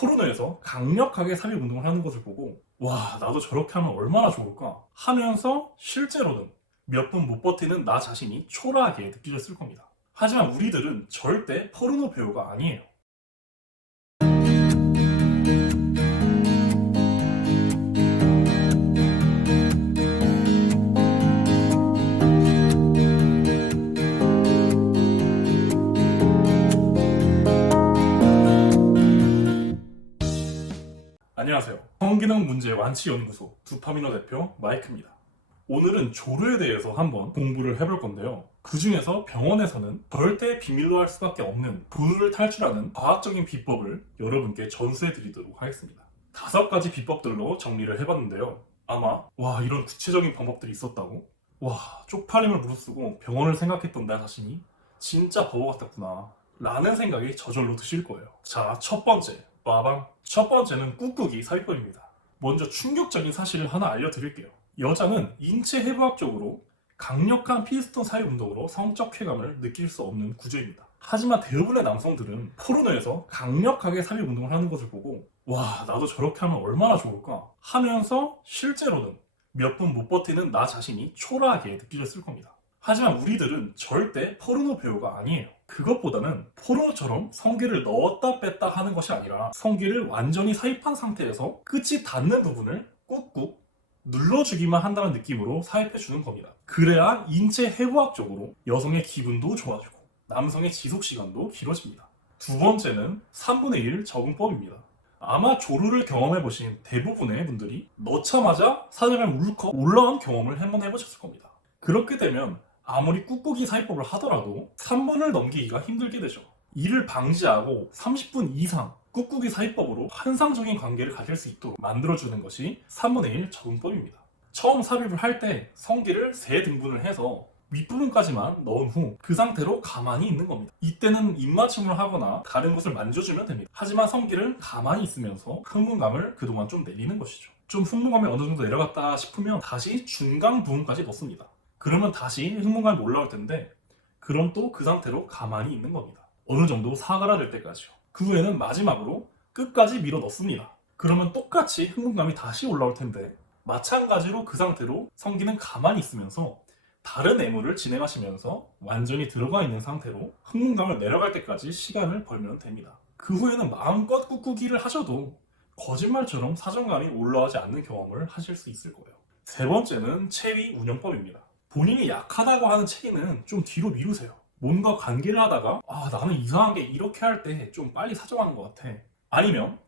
포르노에서 강력하게 삽입 운동을 하는 것을 보고 와, 나도 저렇게 하면 얼마나 좋을까 하면서 실제로는 몇 분 못 버티는 나 자신이 초라하게 느껴졌을 겁니다. 하지만 우리들은 절대 포르노 배우가 아니에요. 안녕하세요. 성기능 문제 완치 연구소 두파미너 대표 마이크입니다. 오늘은 조류에 대해서 한번 공부를 해볼 건데요. 그 중에서 병원에서는 절대 비밀로 할 수밖에 없는 조류를 탈출하는 과학적인 비법을 여러분께 전수해 드리도록 하겠습니다. 5가지 비법들로 정리를 해봤는데요. 아마 와, 이런 구체적인 방법들이 있었다고? 와, 쪽팔림을 무릅쓰고 병원을 생각했던 나 자신이 진짜 바보 같았구나 라는 생각이 저절로 드실 거예요. 자, 첫 번째, 빠방. 첫 번째는 꾹꾹이 삽입법입니다. 먼저 충격적인 사실을 하나 알려드릴게요. 여자는 인체 해부학적으로 강력한 피스톤 삽입 운동으로 성적 쾌감을 느낄 수 없는 구조입니다. 하지만 대부분의 남성들은 포르노에서 강력하게 삽입 운동을 하는 것을 보고 와, 나도 저렇게 하면 얼마나 좋을까 하면서 실제로는 몇 분 못 버티는 나 자신이 초라하게 느껴졌을 겁니다. 하지만 우리들은 절대 포르노 배우가 아니에요. 그것보다는 포르노처럼 성기를 넣었다 뺐다 하는 것이 아니라 성기를 완전히 삽입한 상태에서 끝이 닿는 부분을 꾹꾹 눌러주기만 한다는 느낌으로 삽입해주는 겁니다. 그래야 인체 해부학적으로 여성의 기분도 좋아지고 남성의 지속시간도 길어집니다. 두 번째는 3분의 1 적응법입니다. 아마 조루를 경험해보신 대부분의 분들이 넣자마자 사정을 울컥 올라온 경험을 한번 해보셨을 겁니다. 그렇게 되면 아무리 꾹꾹이 삽입법을 하더라도 3분을 넘기기가 힘들게 되죠. 이를 방지하고 30분 이상 꾹꾹이 삽입법으로 환상적인 관계를 가질 수 있도록 만들어주는 것이 3분의 1 적응법입니다. 처음 삽입을 할 때 성기를 3등분을 해서 윗부분까지만 넣은 후 그 상태로 가만히 있는 겁니다. 이때는 입맞춤을 하거나 다른 곳을 만져주면 됩니다. 하지만 성기를 가만히 있으면서 흥분감을 그동안 좀 내리는 것이죠. 좀 흥분감이 어느 정도 내려갔다 싶으면 다시 중간 부분까지 넣습니다. 그러면 다시 흥분감이 올라올 텐데 그럼 또 그 상태로 가만히 있는 겁니다. 어느 정도 사그라들 때까지요. 그 후에는 마지막으로 끝까지 밀어 넣습니다. 그러면 똑같이 흥분감이 다시 올라올 텐데 마찬가지로 그 상태로 성기는 가만히 있으면서 다른 애무를 진행하시면서 완전히 들어가 있는 상태로 흥분감을 내려갈 때까지 시간을 벌면 됩니다. 그 후에는 마음껏 꾹꾹이를 하셔도 거짓말처럼 사정감이 올라가지 않는 경험을 하실 수 있을 거예요. 세 번째는 체위 운영법입니다. 본인이 약하다고 하는 체위는 좀 뒤로 미루세요. 뭔가 관계를 하다가 나는 이상한 게 이렇게 할 때 좀 빨리 사정하는 것 같아. 아니면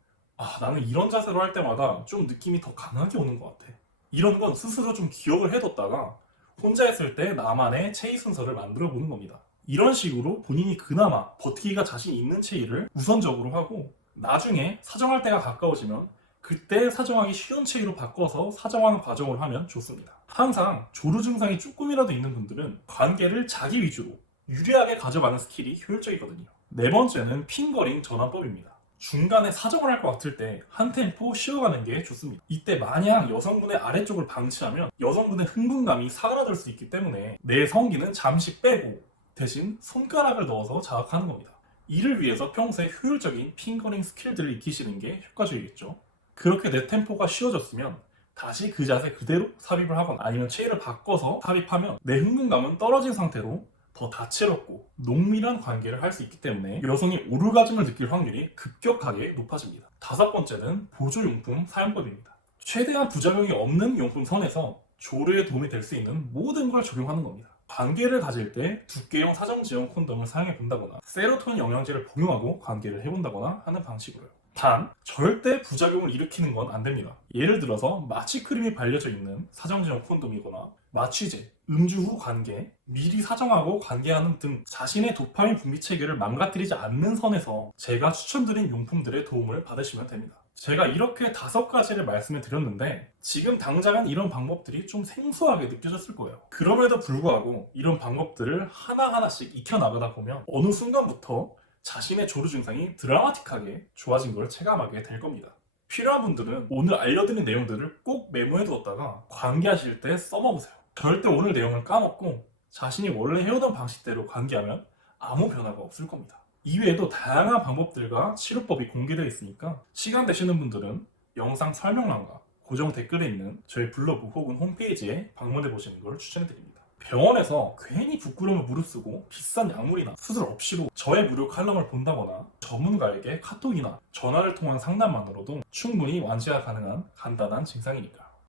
나는 이런 자세로 할 때마다 좀 느낌이 더 강하게 오는 것 같아. 이런 건 스스로 좀 기억을 해뒀다가 혼자 했을 때 나만의 체위 순서를 만들어 보는 겁니다. 이런 식으로 본인이 그나마 버티기가 자신 있는 체위를 우선적으로 하고 나중에 사정할 때가 가까워지면 그때 사정하기 쉬운 체위로 바꿔서 사정하는 과정을 하면 좋습니다. 항상 조루 증상이 조금이라도 있는 분들은 관계를 자기 위주로 유리하게 가져가는 스킬이 효율적이거든요. 네 번째는 핑거링 전환법입니다. 중간에 사정을 할 것 같을 때 한 템포 쉬어가는 게 좋습니다. 이때 만약 여성분의 아래쪽을 방치하면 여성분의 흥분감이 사그라들 수 있기 때문에 내 성기는 잠시 빼고 대신 손가락을 넣어서 자극하는 겁니다. 이를 위해서 평소에 효율적인 핑거링 스킬들을 익히시는 게 효과적이겠죠. 그렇게 내 템포가 쉬워졌으면 다시 그 자세 그대로 삽입을 하거나 아니면 체위를 바꿔서 삽입하면 내 흥분감은 떨어진 상태로 더 다채롭고 농밀한 관계를 할 수 있기 때문에 여성이 오르가즘을 느낄 확률이 급격하게 높아집니다. 5번째는 보조용품 사용법입니다. 최대한 부작용이 없는 용품 선에서 조류에 도움이 될 수 있는 모든 걸 적용하는 겁니다. 관계를 가질 때 두께형 사정지형 콘돔을 사용해 본다거나 세로토닌 영양제를 복용하고 관계를 해본다거나 하는 방식으로요. 단 절대 부작용을 일으키는 건 안 됩니다. 예를 들어서 마취크림이 발려져 있는 사정지형 콘돔이거나 마취제, 음주 후 관계, 미리 사정하고 관계하는 등 자신의 도파민 분비 체계를 망가뜨리지 않는 선에서 제가 추천드린 용품들의 도움을 받으시면 됩니다. 제가 이렇게 5가지를 말씀을 드렸는데 지금 당장은 이런 방법들이 좀 생소하게 느껴졌을 거예요. 그럼에도 불구하고 이런 방법들을 하나하나씩 익혀나가다 보면 어느 순간부터 자신의 조루 증상이 드라마틱하게 좋아진 걸 체감하게 될 겁니다. 필요한 분들은 오늘 알려드린 내용들을 꼭 메모해 두었다가 관계하실 때 써먹으세요. 절대 오늘 내용을 까먹고 자신이 원래 해오던 방식대로 관계하면 아무 변화가 없을 겁니다. 이외에도 다양한 방법들과 치료법이 공개되어 있으니까 시간 되시는 분들은 영상 설명란과 고정 댓글에 있는 저희 블로그 혹은 홈페이지에 방문해 보시는 걸 추천드립니다. 병원에서 괜히 부끄러움을 무릅쓰고 비싼 약물이나 수술 없이도 저의 무료 칼럼을 본다거나 전문가에게 카톡이나 전화를 통한 상담만으로도 충분히 완치가 가능한 간단한 증상이니까